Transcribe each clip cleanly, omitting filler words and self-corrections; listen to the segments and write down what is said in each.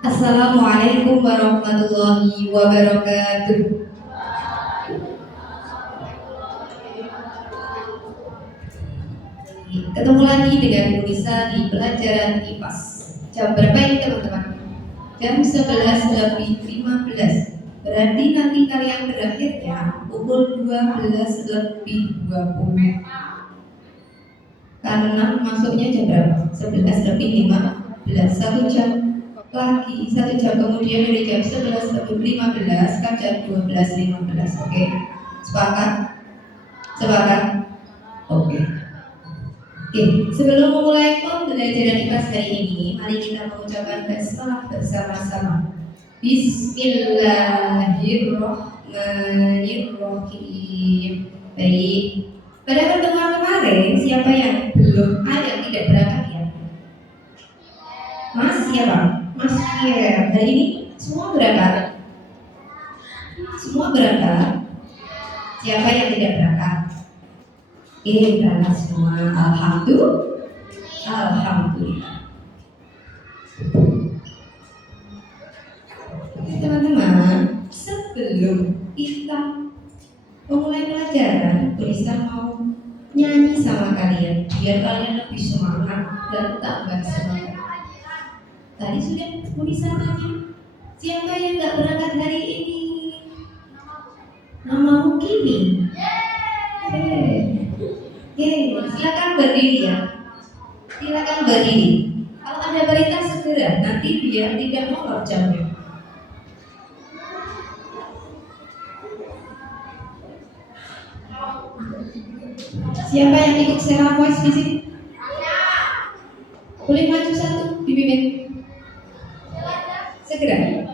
Assalamualaikum warahmatullahi wabarakatuh. Ketemu lagi dengan Nisa di pelajaran IPAS. Jam berapa ini teman-teman? Jam 11 lebih 15. Berarti nanti kalian berakhirnya pukul 12 lebih 20. Karena masuknya jam berapa? 11 lebih 15. 1 jam lagi, 1 jam kemudian dari jam 11 lebih 15 kan jam 12.15. Oke, sepakat? Sepakat? Oke. Oke, sebelum memulai pembelajaran IPAS hari ini, mari kita mengucapkan basmalah bersama-sama. Bismillahirrahmanirrahim. Baik. Pada pertemuan kemarin, siapa yang belum ada yang tidak berangkat ya? Mas siapa? Mas Kier. Hari ini semua berangkat? Semua berangkat? Siapa yang tidak berangkat? Berangkat semua. Alhamdulillah. Teman-teman, sebelum kita memulai pelajaran, Lisa mau nyanyi sama kalian biar kalian lebih semangat dan tambah semangat. Tadi sudah Lisa tanya, siapa yang gak berangkat hari ini? Namamu Kimi. Silakan berdiri ya. Silakan berdiri. Kalau ada berita segera, nanti biar tidak molor jamnya. Siapa yang ikut Sera Voice di sini? Boleh maju satu, dipimpin. Segera.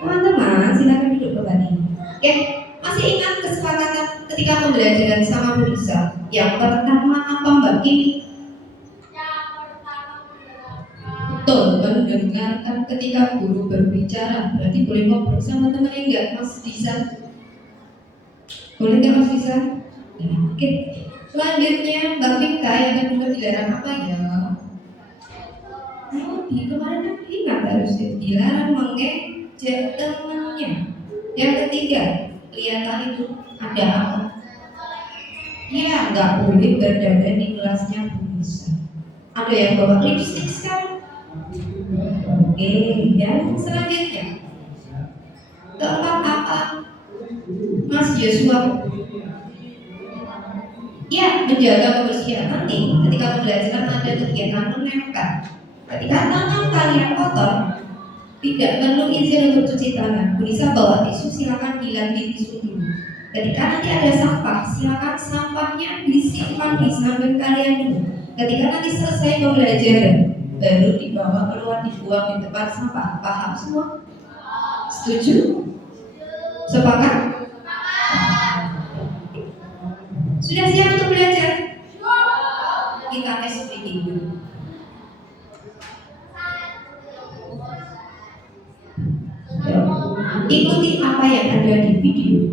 Teman-teman, silakan duduk kembali. Oke, masih ingat kesepakatan ketika pembelajaran sama Bu Lisa? Yang pertama apa Mbak Kimi? Betul, mendengarkan ketika guru berbicara. Berarti boleh ngobrol sama temannya enggak, Mas Lisa? Boleh nggak Mas Lisa? Ya, oke. Selanjutnya Mbak Vika yang kedua dilarang apa ya? Di kemarin kan ingat harusnya dilarang mengejek temannya. Yang ketiga, kelihatan itu ada apa? Ya, nggak boleh berdandan di kelasnya Bu Lisa. Ada yang bawa lipstick sekarang? Oke, dan selanjutnya keempat apa? Mas Joshua? Ya, menjaga kebersihan. Nanti ketika pembelajaran ada kegiatan menempel. Ketika tangan kalian kotor, tidak perlu izin untuk cuci tangan. Bisa bawa tisu, silakan bilang di tisu dulu. Ketika nanti ada sampah, silakan sampahnya disimpan di samping kalian dulu. Ketika nanti selesai pembelajaran, baru dibawa keluar, dibuang di tempat sampah. Paham semua? Setuju? Sepakat? Sudah siap untuk belajar? Kita tes speaking dulu. Ikuti apa yang ada di video.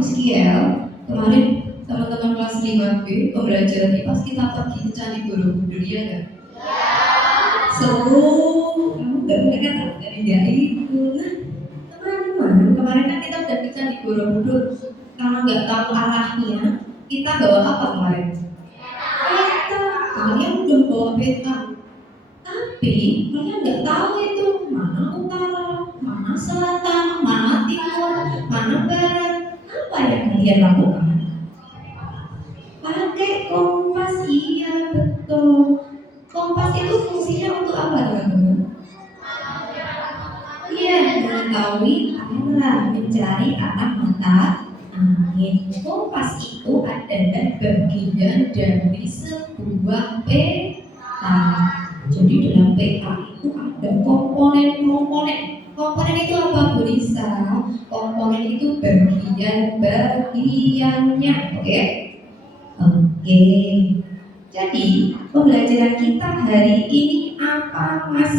Mas Kiel, kemarin teman-teman kelas 5B pembelajaran IPAS kita pergi ke Candi Borobudur, ya kan? Seru, kamu bener kan dari itu. Nah, teman-teman, kemarin kan kita udah ke Candi Borobudur. Kalau nggak tahu arahnya, kita bawa apa kemarin? Peta. Kalian udah bawa peta, tapi kalian nggak tahu itu mana utara, mana selatan, mana timur, mana barat. Apa yang kalian lakukan? Pakai kompas. Iya, betul. Kompas itu fungsinya untuk apa, teman-teman? Iya, mengetahui arah, mencari arah mata angin. Kompas itu adalah bagian dari sebuah peta. Jadi dalam peta itu ada komponen-komponen. Komponen itu apa, Bu Lisa? Komponen itu bagian-bagiannya, oke? Oke. Jadi pembelajaran kita hari ini apa, Mas?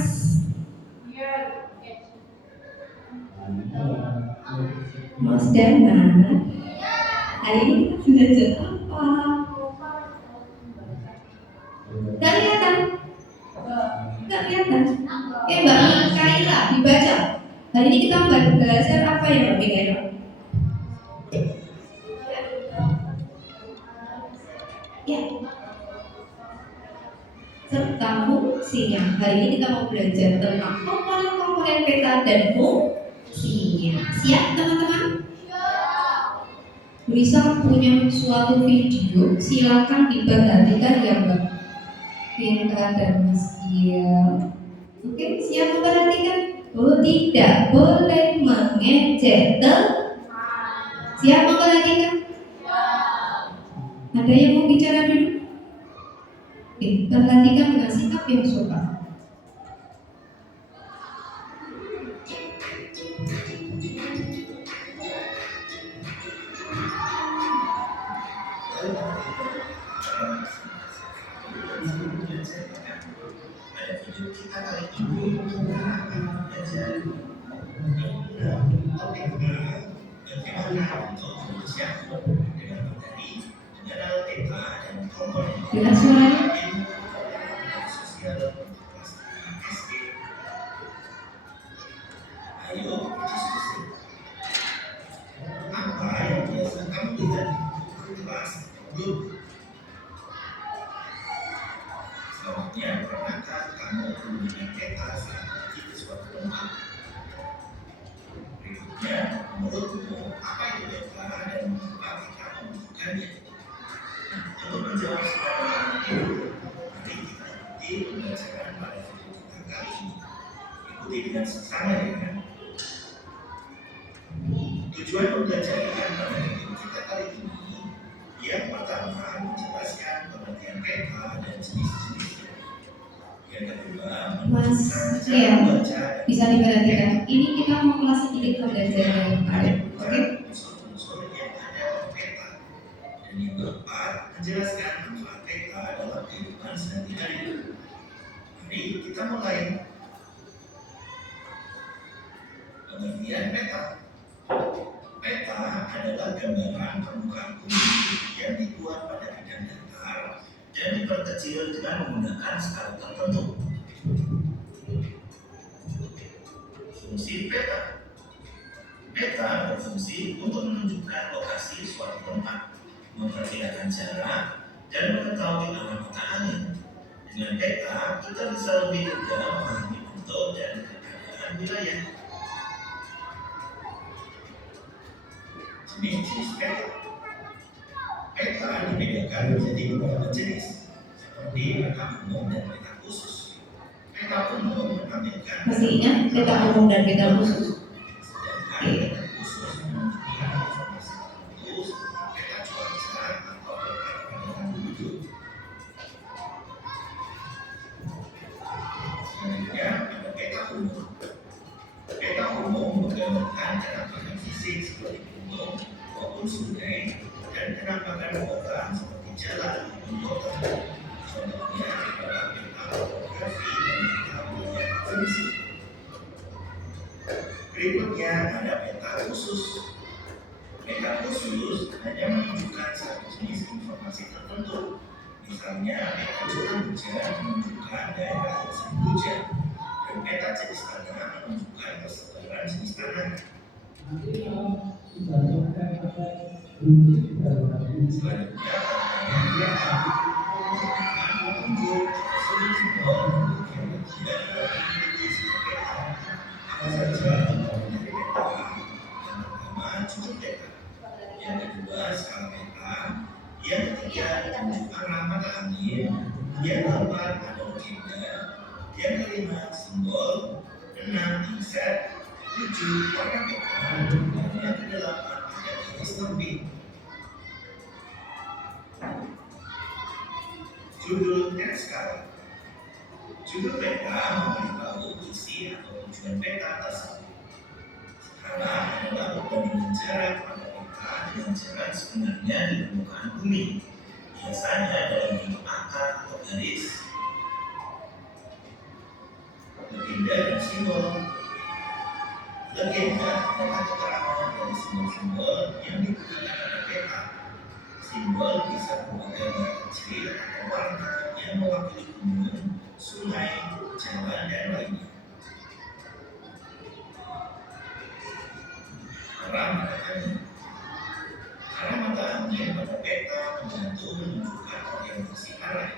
Mas Dana, hari ini kita belajar apa? Gak kelihatan? Gak kelihatan? Oke, Mbak Kaila, dibaca. Hari ini kita belajar apa ya, Mbak Kaila? Ya, serta fungsinya. Hari ini kita mau belajar tentang komponen-komponen peta dan fungsinya. Siap, teman-teman? Bisa punya suatu video, silakan diperhatikan ya, Mbak Vinta dan Mas Kia. Oke, siap memperhatikan? Oh, tidak boleh mengejek teman. Siap memperhatikan? Ada Ada yang mau bicara dulu? Oke, perhatikan dengan sikap yang sopan. Pada video kita kali ini akan belajar topik bagaimana untuk Indonesia dengan materi mengenal tema dan komponen Dengan suaranya. ilmu sosial kelas SD. Ayo diskusi. Apa yang biasa kamu lihat di kelas belum? Selanjutnya, pernahkah kamu menggunakan peta saat pergi ke suatu tempat? Berikutnya, menurutmu apa itu peta dan mengapa kita membutuhkannya? Untuk menjawab soal ini, mari kita ikuti pembelajaran pada video kita kali ini. Ikuti dengan seksama ya. Tujuan pembelajaran pada video kita kali ini yang pertama menjelaskan pengertian peta dan jenis-jenisnya. Yang kedua, Mas, ya, bisa diperhatikan. Ini kita mau kelas sedikit pembelajaran kemarin, oke? unsur-unsur yang ada pada peta. Dan yang keempat, menjelaskan manfaat peta dalam kehidupan sehari-hari. Mari kita mulai. Pengertian peta. Peta adalah gambaran permukaan bumi yang dibuat pada bidang datar dan diperkecil dengan menggunakan skala tertentu. Fungsi peta. Peta berfungsi untuk menunjukkan lokasi suatu tempat, memperkirakan jarak, dan mengetahui arah mata angin. Dengan peta, kita bisa lebih mudah memahami bentuk dan keadaan wilayah. Jenis-jenis peta. Peta dibedakan menjadi beberapa jenis, seperti peta umum dan peta khusus. Peta umum menampilkan Masih ingat peta umum dan peta khusus? sedangkan peta khusus menunjukkan informasi tertentu seperti peta cuaca atau peta kepadatan penduduk. Selanjutnya ada peta umum. Peta umum menggambarkan penampakan fisik seperti gunung maupun sungai dan penampakan kota seperti jalan maupun kota. Contohnya adalah peta topografi dan peta wilayah provinsi. Berikutnya ada peta khusus. Peta khusus hanya menunjukkan satu jenis informasi tertentu. Misalnya peta curah hujan menunjukkan daerah yang sering hujan, dan peta jenis tanah menunjukkan persebaran jenis tanah. Selanjutnya, petunjuk sudut simbol dan bagian dari sebuah peta. Apa saja komponen dari peta? Yang pertama, sudut peta. Yang kedua, skala peta. Yang ketiga, tunjuk arah mata angin. Yang keempat, ada legenda. Yang kelima, simbol. 6, inset. 7, warna peta. Dan yang kedelapan, ada garis terbit. Judul dan skala. Judul peta memberitahu isi atau tujuan peta tersebut. Skala adalah perbandingan jarak pada peta dengan jarak sebenarnya di permukaan bumi, biasanya dalam bentuk angka atau garis. Legenda dan simbol. Legenda adalah keterangan dari simbol-simbol yang digunakan pada peta. Simbol bisa berupa gambar kecil atau warna yang mewakili gunung, sungai, jalan, dan lainnya. Arah mata angin. Arah mata angin pada peta membantu menunjukkan orientasi arah.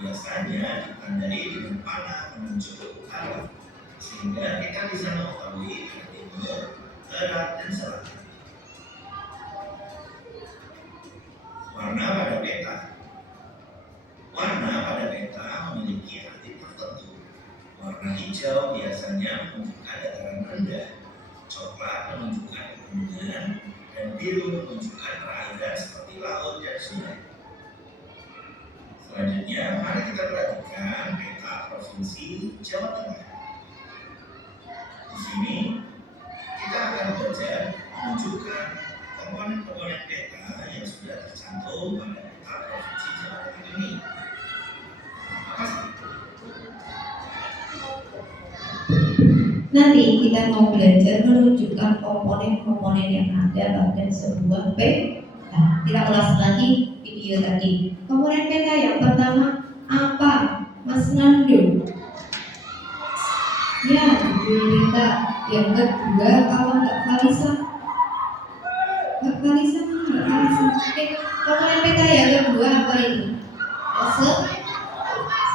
Biasanya ditandai dengan panah menunjuk ke utara, sehingga kita bisa mengetahui arah timur, barat, dan selatan. Warna pada peta. Warna pada peta memiliki arti tertentu. Warna hijau biasanya menunjukkan dataran rendah, coklat menunjukkan pegunungan, dan biru menunjukkan perairan seperti laut dan sungai. Selanjutnya, mari kita perhatikan peta provinsi Jawa Tengah. Di sini kita akan belajar menunjukkan komponen-komponen peta yang sudah tercantum pada peta provinsi Jawa Tengah ini. Apa sih? Nanti kita mau belajar menunjukkan komponen-komponen yang ada pada sebuah peta. Kita ulas lagi video tadi. Komponen peta yang pertama apa? Mas Nando. Ya, judul peta. Yang kedua kalau Mbak Kalisa. Mbak Kalisa mana? Mbak Kalisa. Oke, komponen peta yang kedua apa ini?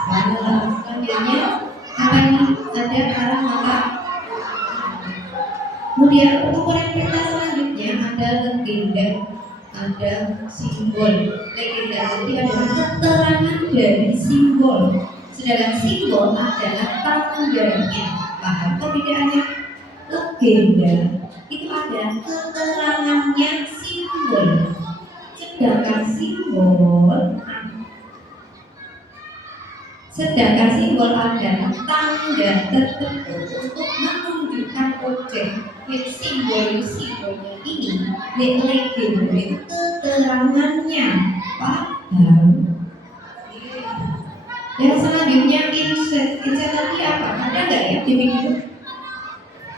Selanjutnya apa ini? Ada arah mata. Kemudian komponen peta selanjutnya ada legenda, ada simbol. Legenda itu adalah keterangan dari simbol, sedangkan simbol adalah tanggalnya. Paham perbedaannya? Legenda itu ada keterangannya simbol, sedangkan simbol adalah tanda tertentu untuk menunjukkan objek. Simbolnya ini, legenda itu keterangannya. Paham? Yang selanjutnya inset tadi apa? Ada nggak ya di video?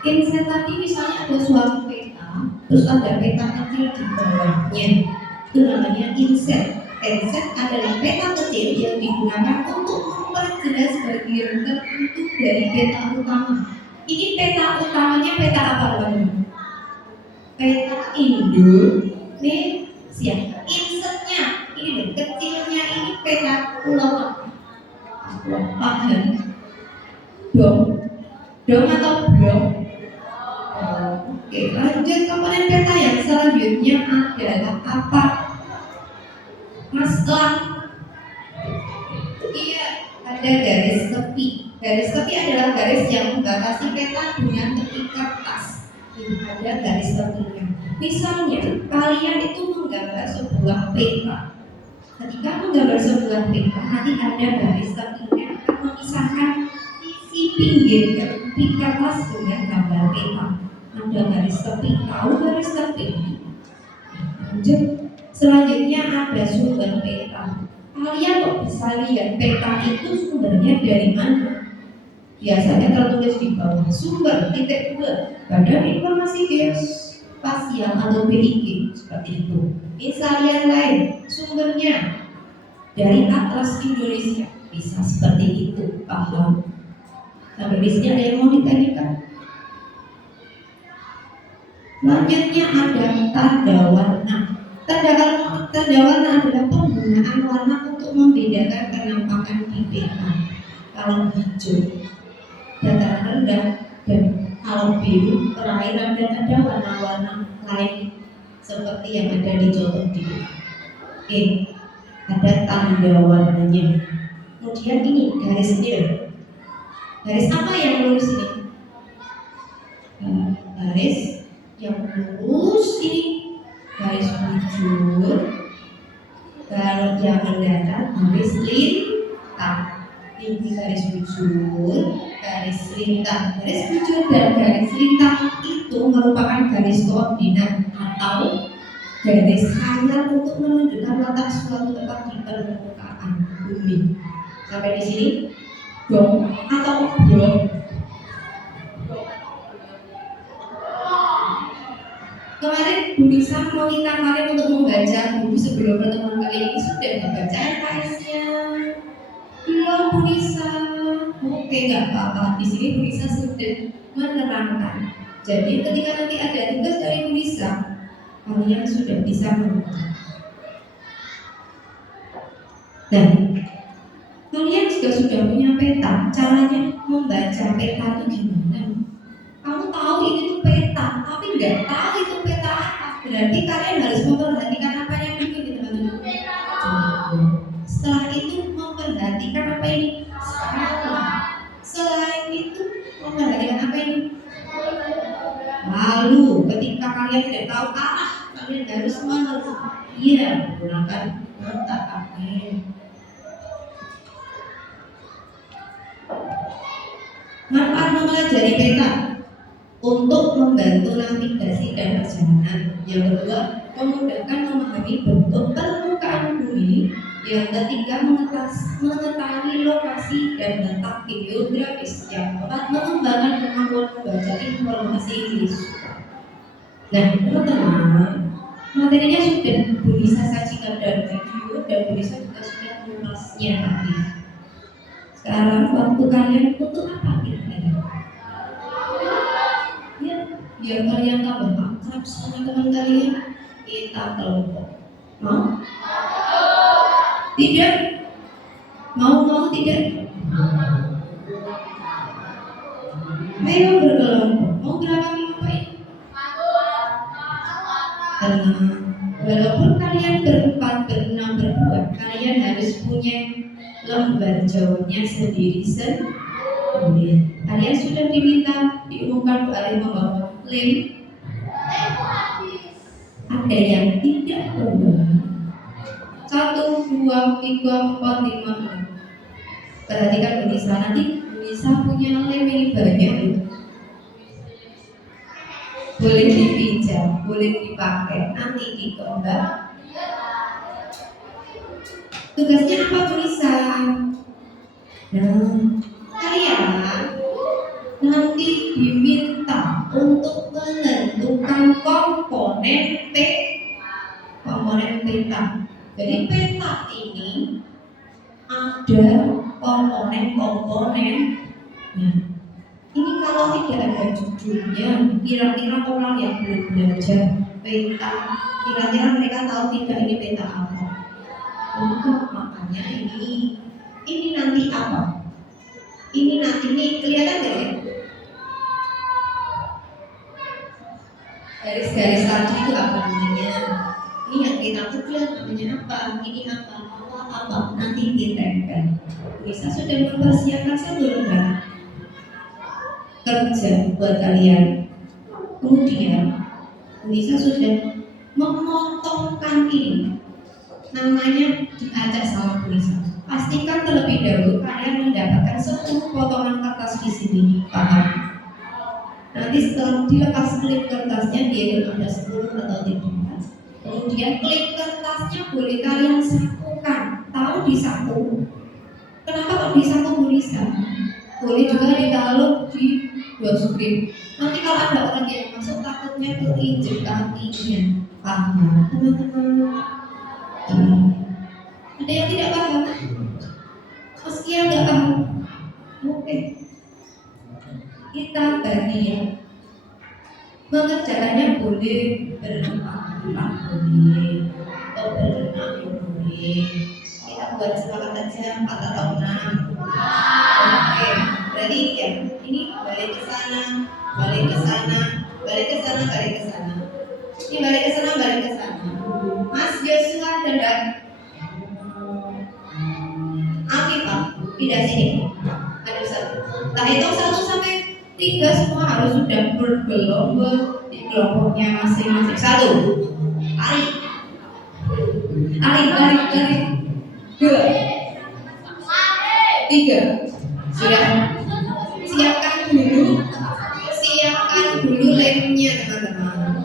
Inset tadi misalnya ada suatu peta, terus ada peta kecil di bawahnya. Itu namanya inset. Inset adalah peta kecil yang digunakan untuk memperjelas bagian tertentu dari peta utama. Ini peta utamanya peta apa teman-teman? Peta Indonesia. Insertnya ini kecilnya ini peta pulau. Paham? Dom atau blok? Oke, lanjut komponen peta yang selanjutnya adalah apa? Mas Lang. Iya, ada garis tepi. Garis tepi adalah garis yang membatasi peta dengan tepi kertas. Ini ada garis tepinya. Misalnya, kalian itu menggambar sebuah peta. Ketika menggambar sebuah peta, nanti ada garis tepinya akan memisahkan sisi pinggir tepi kertas dengan gambar peta. Ada garis tepi, tahu garis tepi? Lanjut. Selanjutnya ada sumber peta. Kalian kok bisa lihat peta itu sumbernya dari mana? Biasanya tertulis di bawah sumber titik 2 Badan Informasi Geospasial atau BIG seperti itu. Misal yang lain sumbernya dari Atlas Indonesia bisa seperti itu. Paham? Sampai di sini ada yang mau ditanyakan? Selanjutnya ada tanda warna. Tanda warna adalah penggunaan warna untuk membedakan penampakan di peta. Kalau hijau dataran rendah, dan kalau biru perairan, dan ada warna-warna lain seperti yang ada di contoh di Oke, ada tanda warnanya. Kemudian ini garisnya. Garis apa yang lurus ini? Garis yang lurus ini, garis bujur. Kalau yang mendatar garis lintang. Ini garis bujur, garis lintang. Garis bujur dan garis lintang itu merupakan garis koordinat atau garis hayal untuk menunjukkan letak suatu tempat di permukaan bumi. Sampai di sini, dong atau dong? Kemarin Bu Nisa meminta kalian untuk membaca buku sebelum pertemuan kali ini. Sudah membaca LKS-nya? Belum Bu Nisa. Oke, nggak apa-apa. Di sini Bu Nisa sudah menerangkan. Jadi ketika nanti ada tugas dari Bu Nisa, kalian sudah bisa membaca. Dan kalian juga sudah punya peta. Caranya membaca peta itu gimana? Kamu tahu ini tuh peta, tapi nggak tahu itu peta apa. Berarti kalian harus memperhatikan apa yang dulu, teman-teman. Setelah itu memperhatikan apa ini? Selain itu memperhatikan apa ini? Lalu ketika kalian tidak tahu arah, kalian harus menggunakan mata kaki. mempelajari peta untuk membantu navigasi dan perjalanan. Yang kedua, memudahkan memahami bentuk permukaan bumi. Yang ketiga, mengetahui lokasi dan letak geografis. Yang keempat, mengembangkan kemampuan membaca informasi visual. Nah, teman-teman, materinya sudah Bu Nisa sajikan dan video, dan Bu Nisa juga sudah mengulasnya tadi. Sekarang waktu kalian untuk apa kira-kira? Ya, biar kalian tambah akrab sama teman kalian, kita kelompok. Mau? Tidak? Mau tidak? Ayo berkelompok. Mau berapa minggu ini? Tenang. Walaupun kalian berempat, berenam, berdua, kalian harus punya lembar jawabnya sendiri-sendiri. Kalian sudah diumumkan boleh membawa lem. Ada yang tidak membawa. 1, 2, 3, 4, 5, 6. Perhatikan Bu Nisa, nanti Bu Nisa punya lem ini banyak loh. Boleh dipinjam, boleh dipakai, nanti dikembang. Tugasnya apa Bu Nisa? Nah, kalian nanti diminta untuk menentukan komponen peta. Jadi peta ini ada komponen-komponen. Nah, ini kalau tidak ada judulnya, kira-kira orang yang belum belajar peta, kira-kira mereka tahu tidak ini peta apa? Makanya ini nanti apa? Ini nanti ini kelihatan nggak ya? Garis-garis tadi itu apa namanya? Ini yang kita kecil namanya apa? Ini apa? Nanti ditempel. Bisa sudah mempersiapkan satu lembar kerja buat kalian. Kemudian bisa sudah memotongkan ini. Namanya diajak sama Lisa. Pastikan terlebih dahulu kalian mendapatkan 10 potongan kertas di sini, paham? Nanti setelah dilepas klip kertasnya dia ada 10 atau 13. Kemudian klip kertasnya boleh kalian sakukan. Tahu disaku? Kenapa kok disaku Bu Nisa? Boleh juga ditaruh di doskrip. Nanti kalau ada orang yang masuk takutnya keinjek kakinya. Paham teman-teman? Ada yang tidak paham? Meski yang nggak paham? Oke. Kita bagi ya. Mengerjakannya boleh berempat boleh, atau berenam boleh. Kita buat sepakat aja 4 atau 6. Oke, berarti ya ini balik ke sana, balik ke sana, balik ke sana, balik ke sana. Ini balik ke sana, balik ke sana. Mas Joshua dan Afifah pindah sini. Ada 1. Tak hitung 1 sampai 3 semua harus sudah bergelombol di kelompoknya masing-masing. 1. Tarik. 2. 3. Sudah. Siapkan dulu lemnya teman-teman.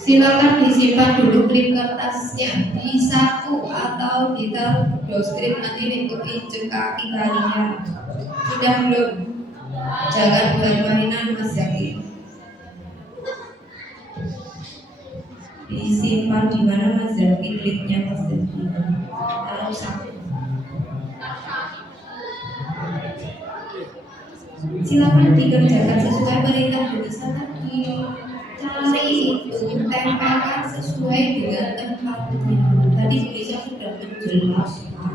Silakan disimpan dulu klip kertasnya di saku atau ditaruh dos klip nanti ikut injek kaki kalian. Sudah belum? Jangan buat mainan Mas Zaki. Disimpan di mana Mas Zaki klipnya Mas Zaki? Taruh saku. Silakan dikerjakan sesuai perintah tulisan tadi. Cari itu, tempelkan sesuai dengan tempatnya. Tadi tulisan sudah menjelaskan.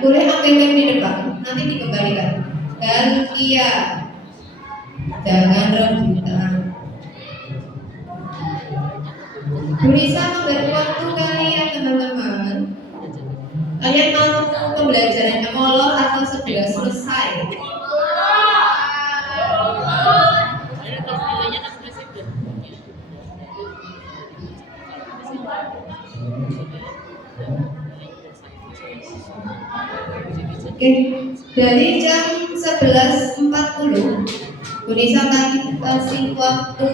Boleh ambil lem di depan, nanti dikembalikan. Dan iya, jangan rebutan. Bisa memberi waktu kalian teman-teman. Kalian mau pembelajarannya molor atau sudah selesai? Oke, dari jam 11.40 Bunisa kasih waktu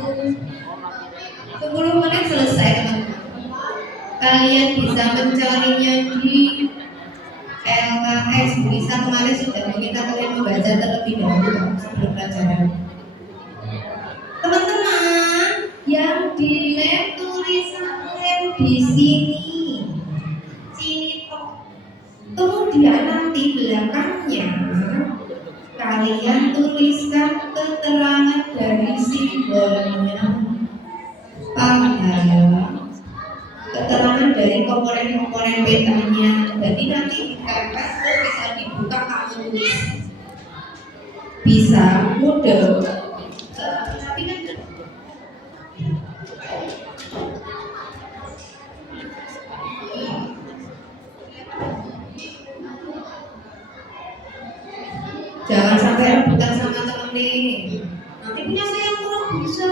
10 menit selesai teman-teman. Kalian bisa mencarinya di LKS. Bunisa kemarin sudah meminta kalian membaca terlebih dahulu sebelum pelajaran. Teman-teman, yang di lem tulisan lem di sini toh. Kemudian nanti belakangnya kalian tuliskan keterangan dari simbolnya, keterangan dari komponen-komponen petanya. Jadi nanti ditempel terus bisa dibuka kamu tulis. Bisa mudah. Tapi kan jangan sampai rebutan sama temen nih. Nanti punya saya yang kurang bisa.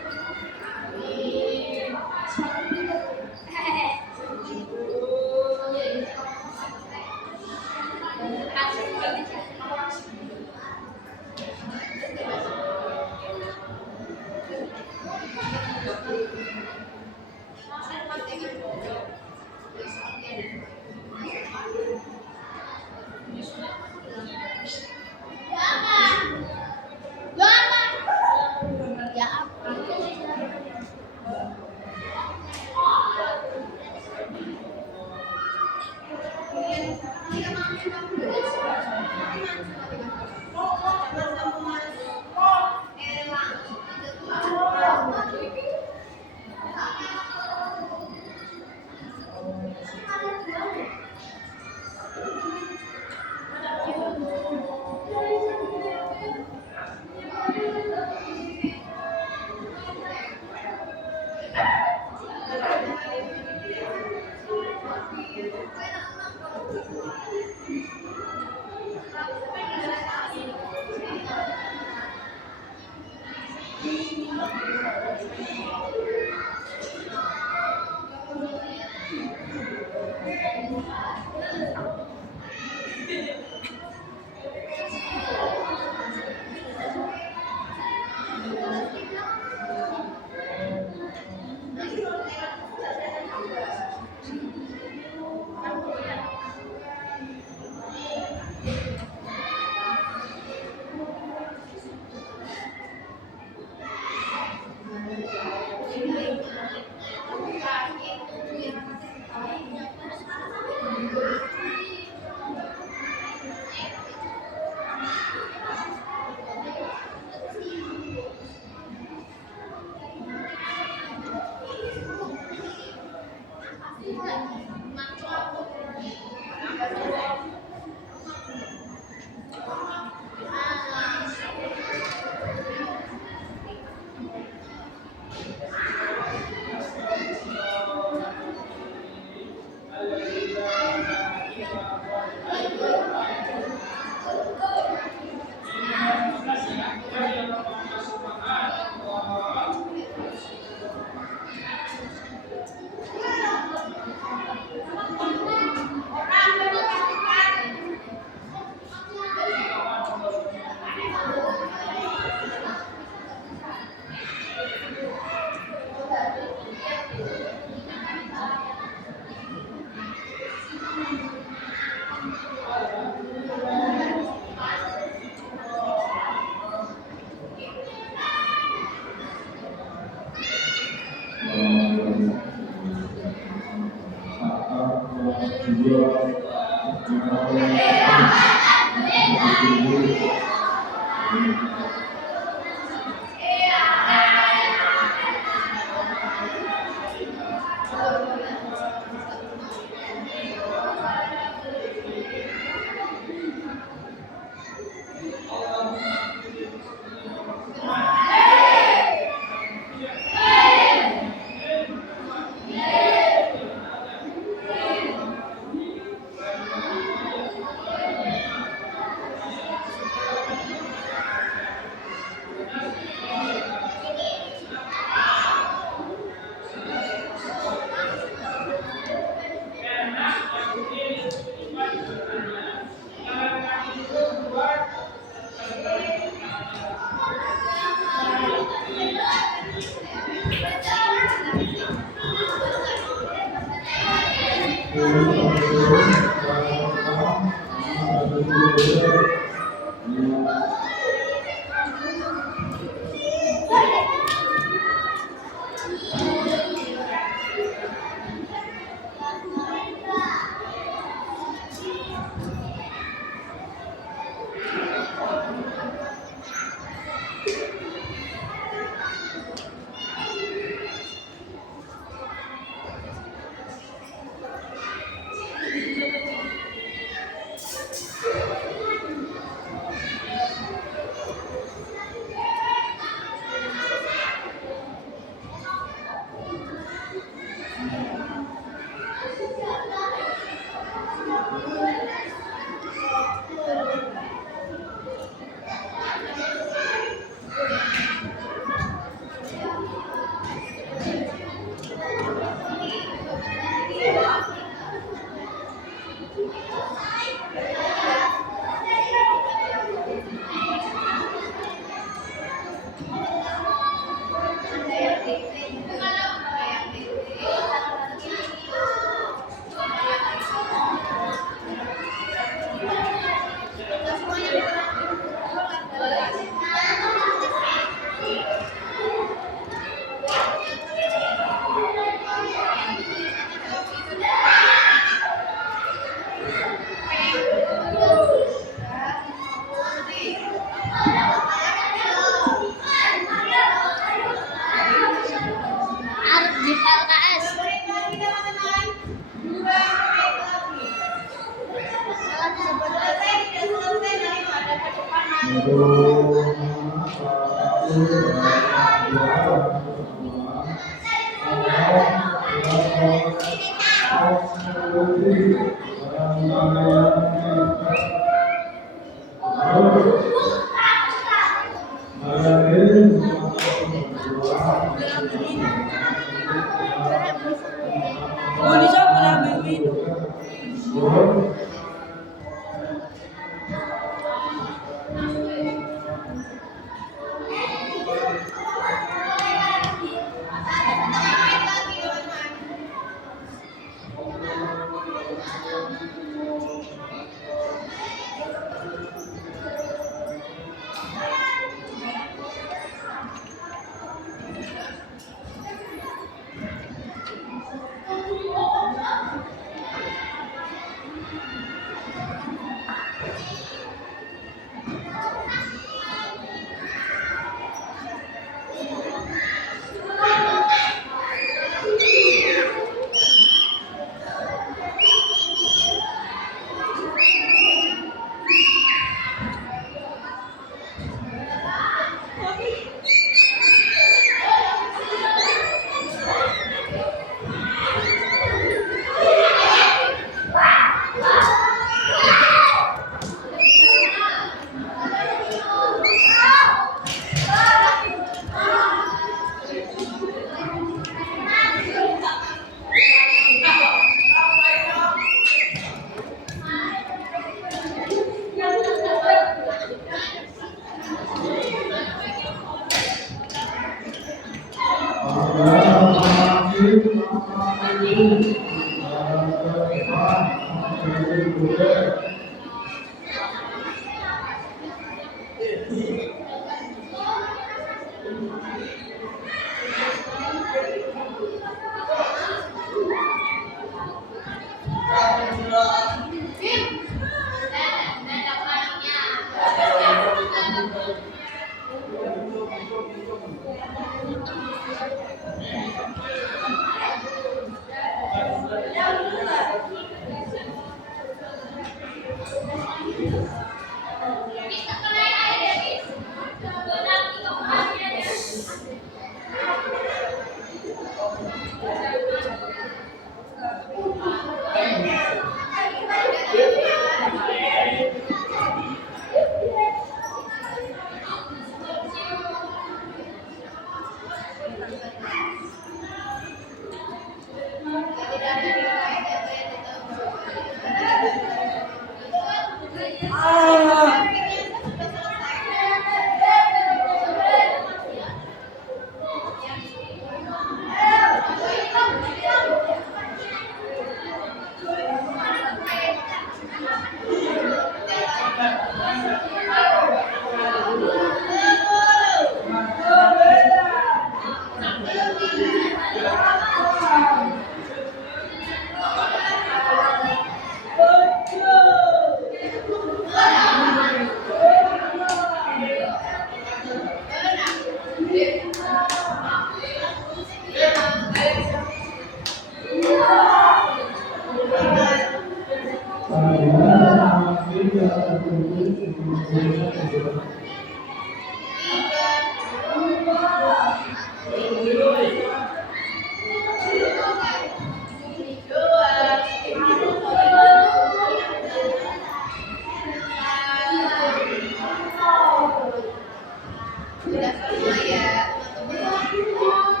Sudah semua ya, teman-teman.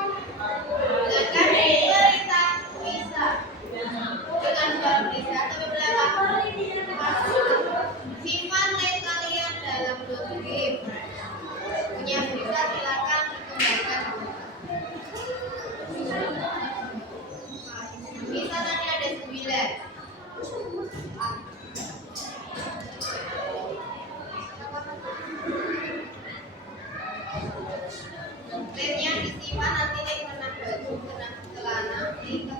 Dengarkan cerita bisa dengan suara bisa tapi belakang. Simpan name kalian dalam dot game. Punya bisa silakan dikembangkan. Bisa tadi ada 9. Lemnya disimpan nanti nih kena baju, kena celana, ada lemnya.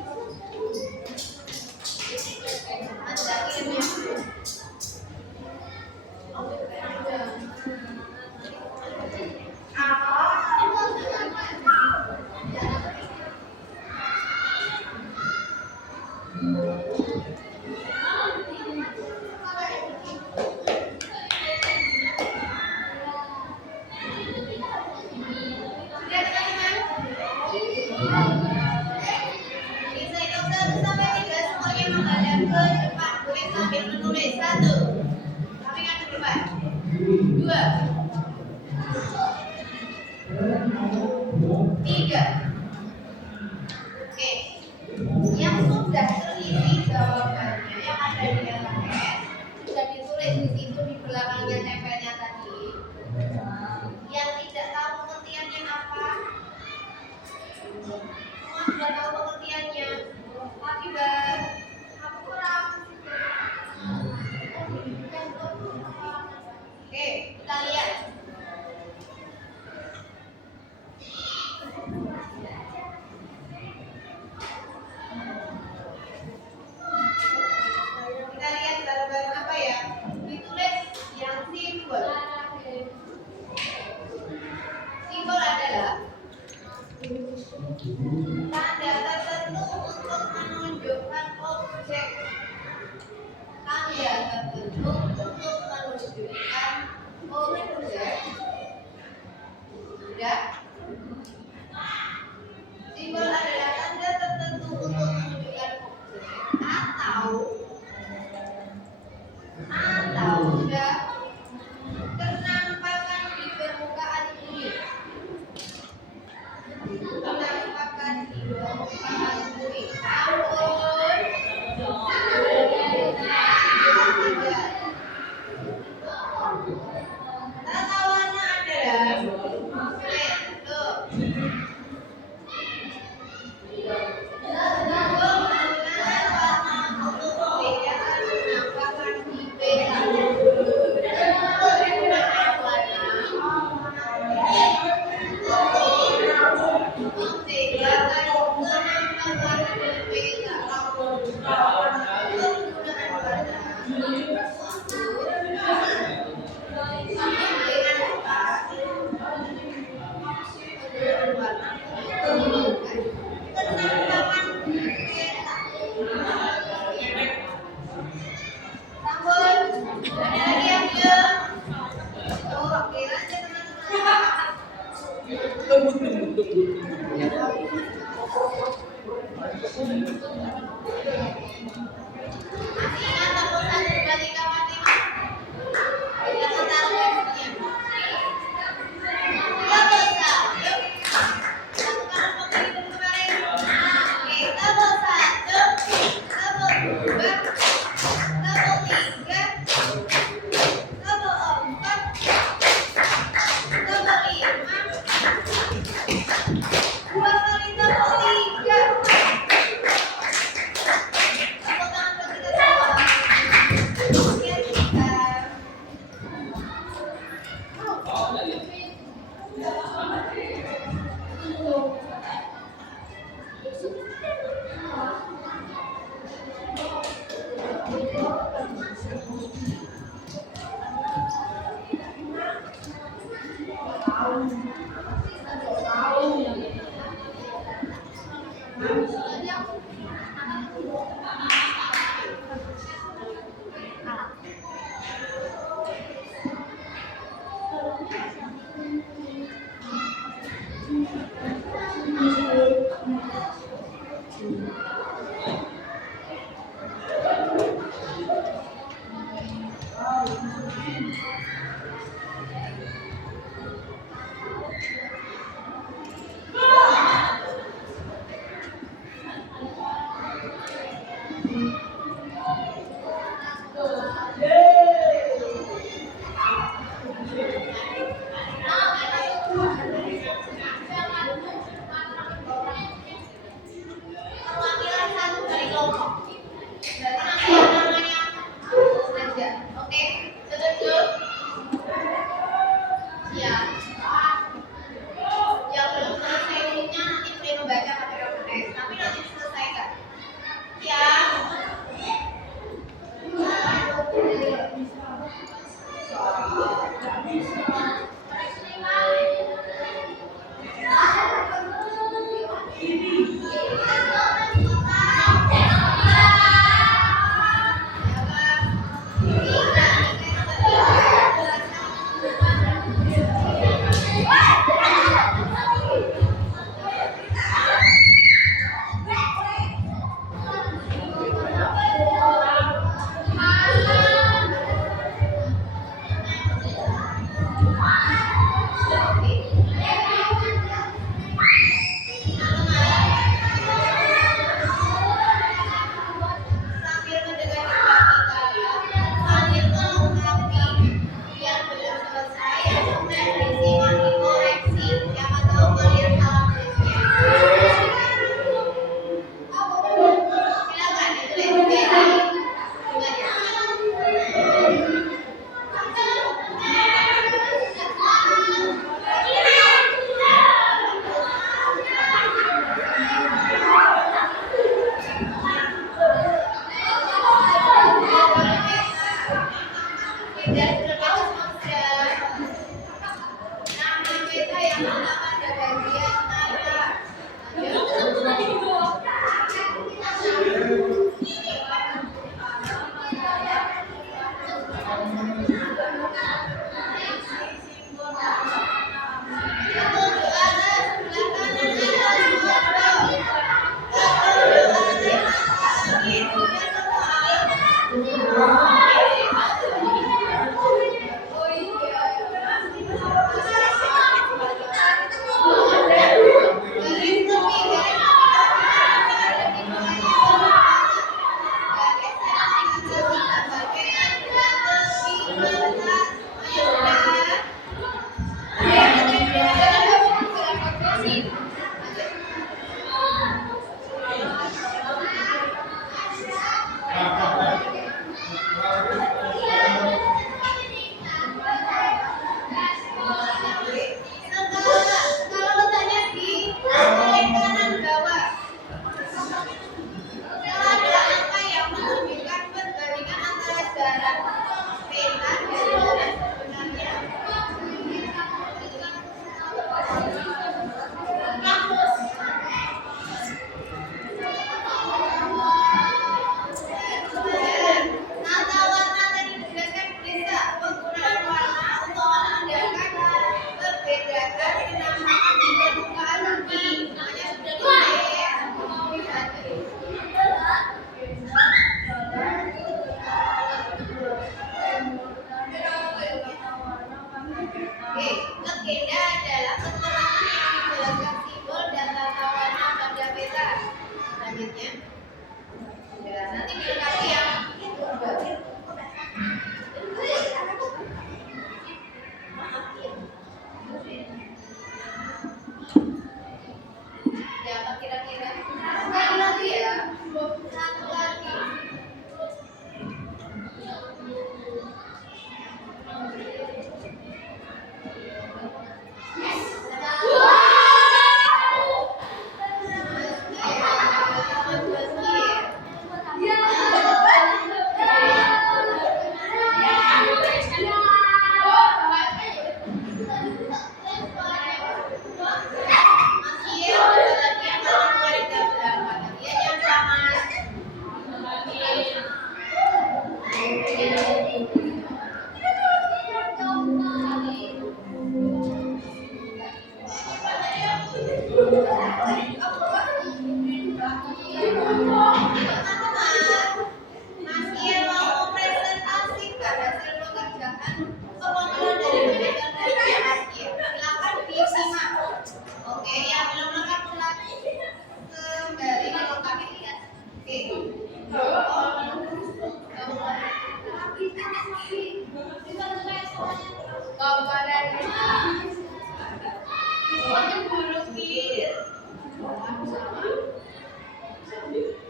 Bisa hitung 1 sampai 3 semuanya menghadap ke depan. Boleh sambil menulis 1. Tapi kan ke depan. 2. 3. Oke. Yang sudah terisi jawabannya yang ada di LKS sudah ditulis di situ di belakangnya tempelnya tadi. Yang tidak tahu pengertiannya apa? Semua sudah tahu pengertiannya. Tapi aku kurang. Oke, kita lihat. Kita lihat bareng-bareng apa ya? Ditulis yang simbol. Simbol adalah tanda tertentu untuk menunjukkan objek. Tanda tertentu untuk menunjukkan objek. Sudah? Simbol adalah tanda tertentu untuk menunjukkan objek atau sudah kenampakan di permukaan bumi. Kenampakan di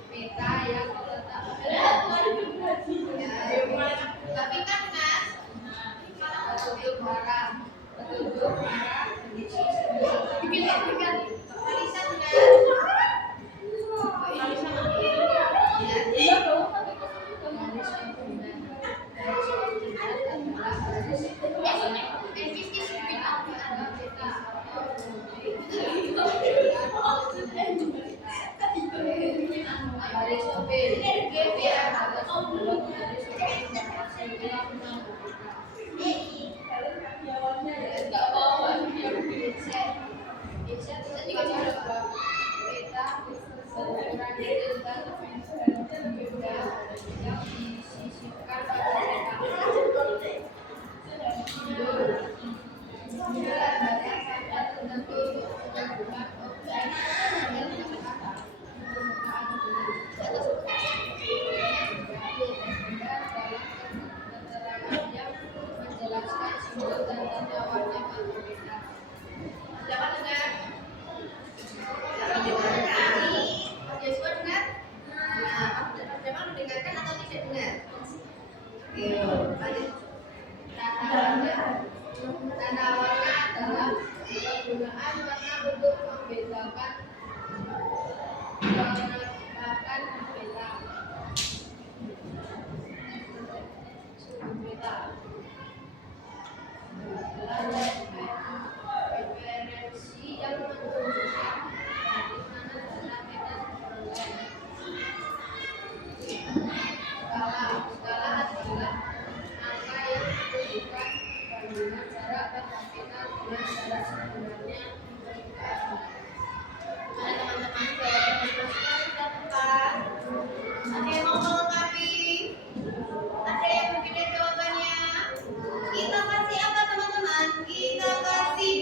Peta yang terletak tapi kan Mas, petunjuk arah barisan yang disisipkan menjelaskan simbol dan tanda warna berbeda. Dapat dengar? Joshua dengar? Nah, Jamal mendengarkan atau tidak dengar? Yuk, lanjut. Tanda warna adalah penggunaan warna untuk membedakan menetapkan peta. Referensi yang menunjukkan di mana data peta diperoleh. Skala adalah angka yang menunjukkan bandingan jarak pada peta dengan jarak sebenarnya diberikan. Mana teman-teman jawaban sudah tepat? Ada yang mau melengkapi? Ada yang berbeda jawabannya? Kita kasih apa teman-teman? Kita kasih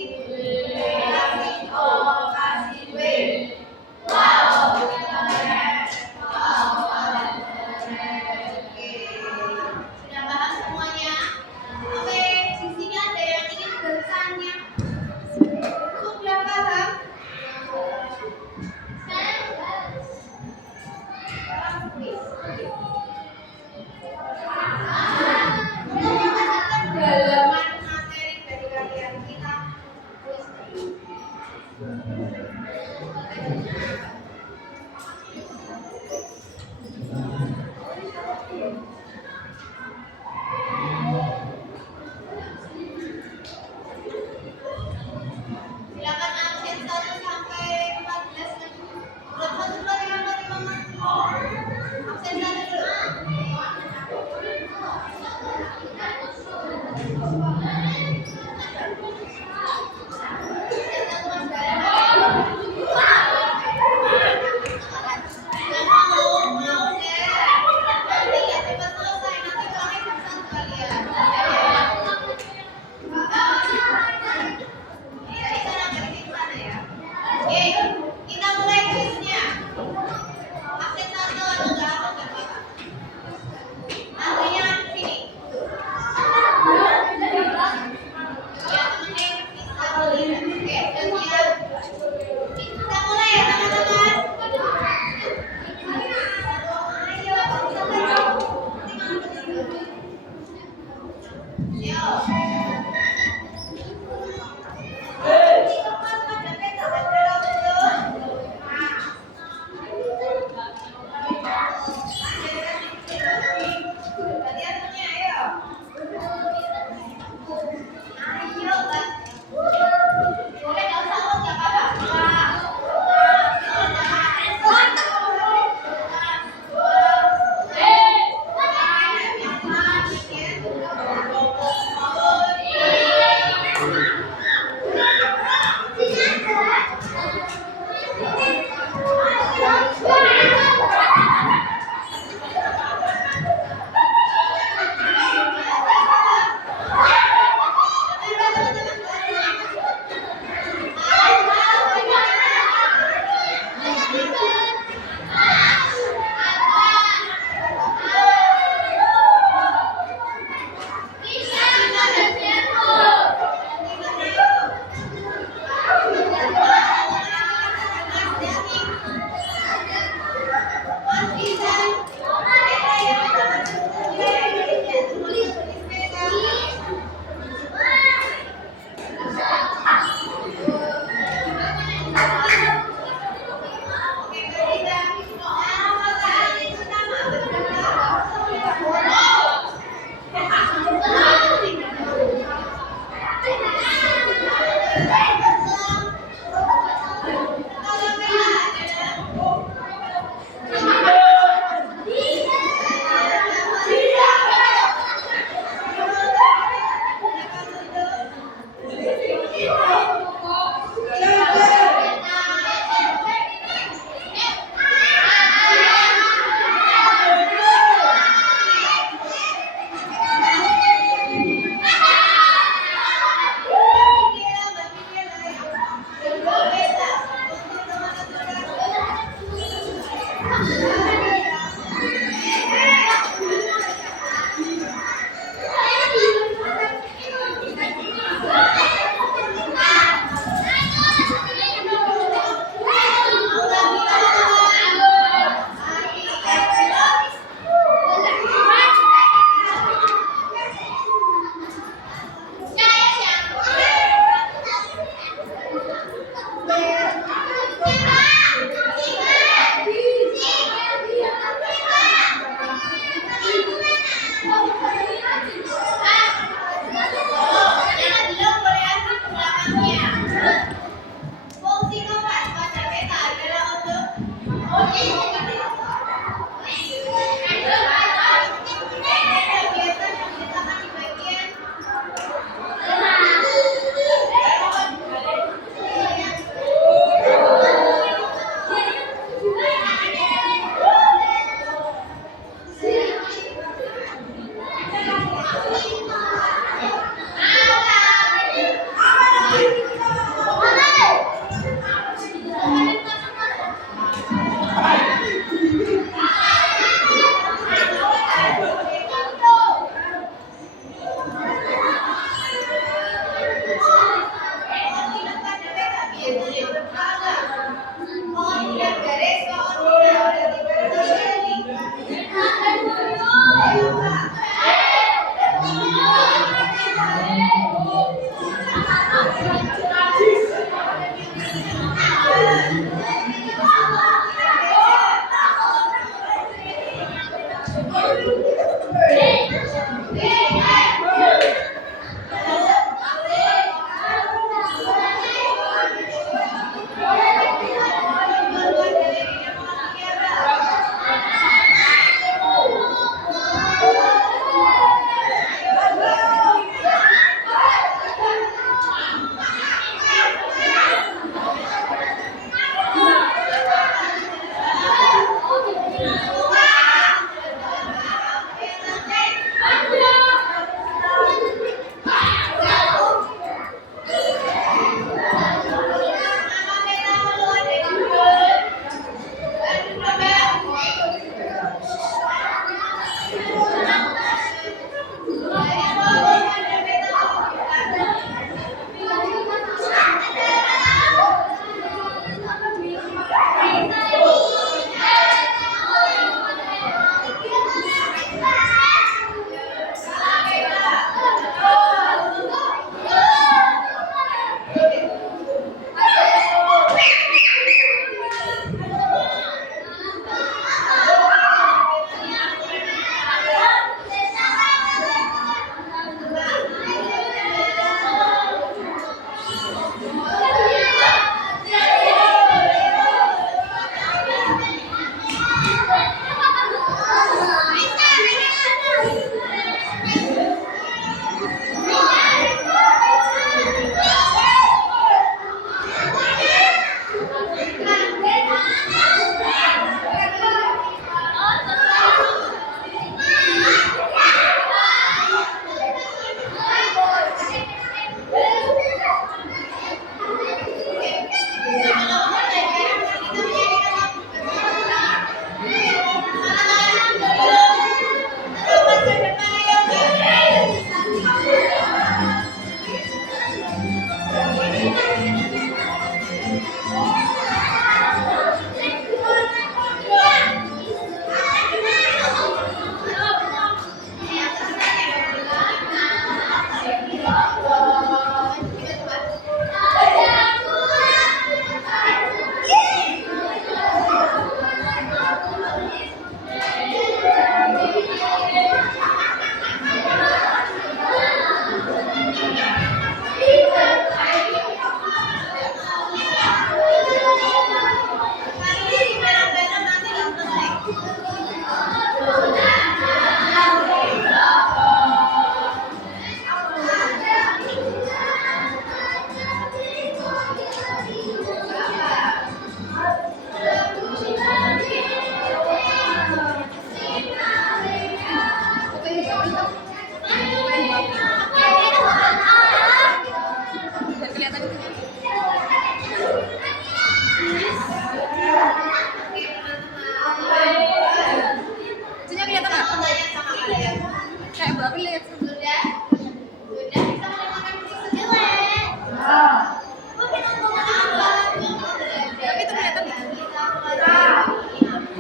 O, kasih W. Wow, keren. Wow, keren. Oke. Sudah paham semuanya? Oke, di sini ada yang ingin bertanya.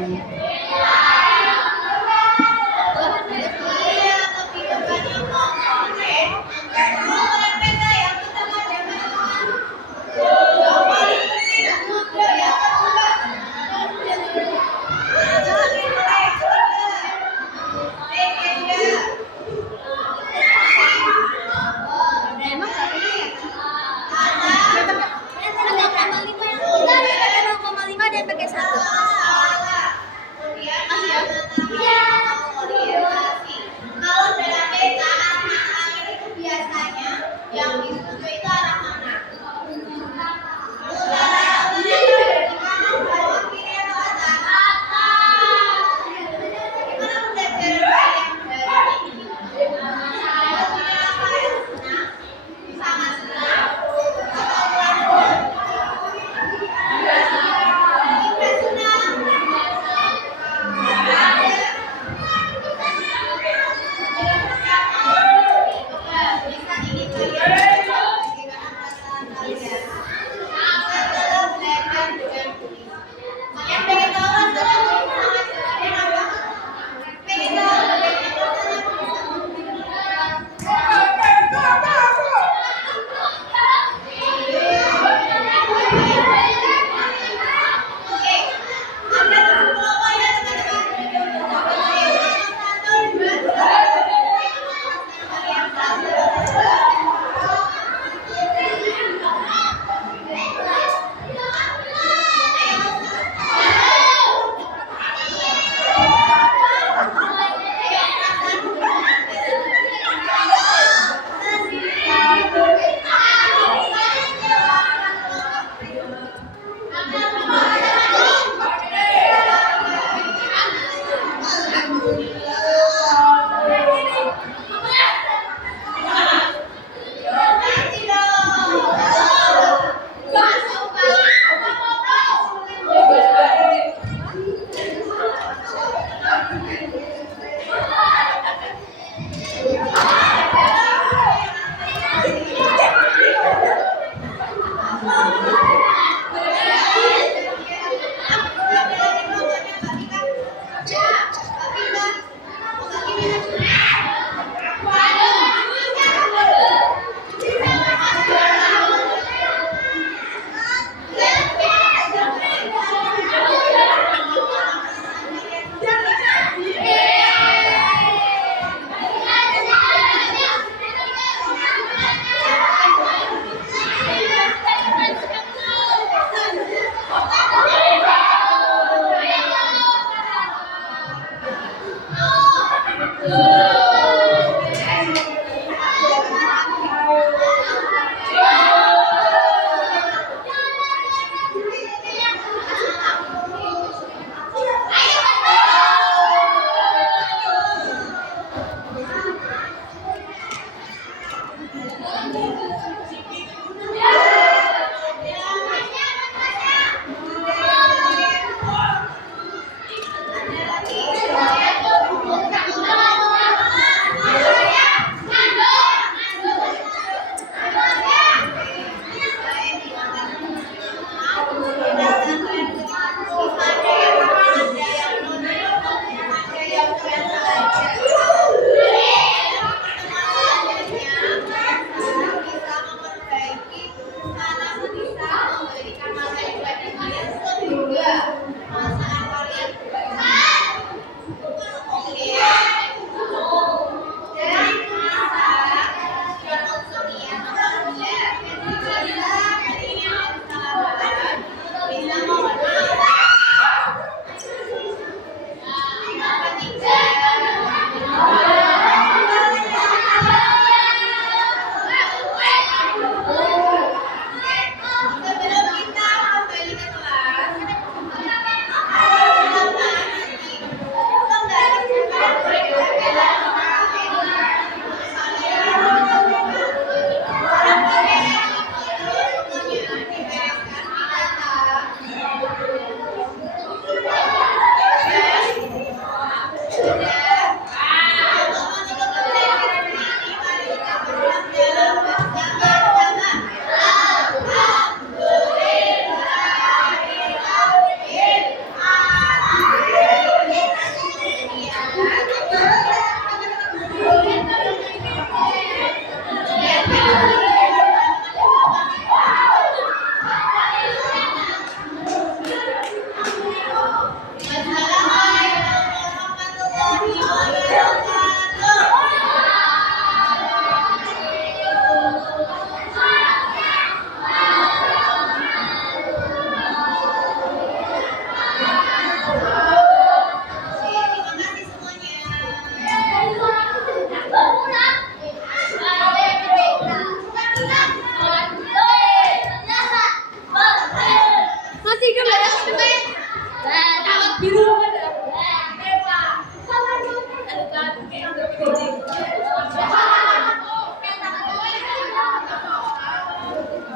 Ada 0,5 dan pakai 1.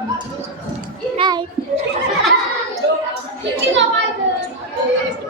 Hai. Ini ngapain?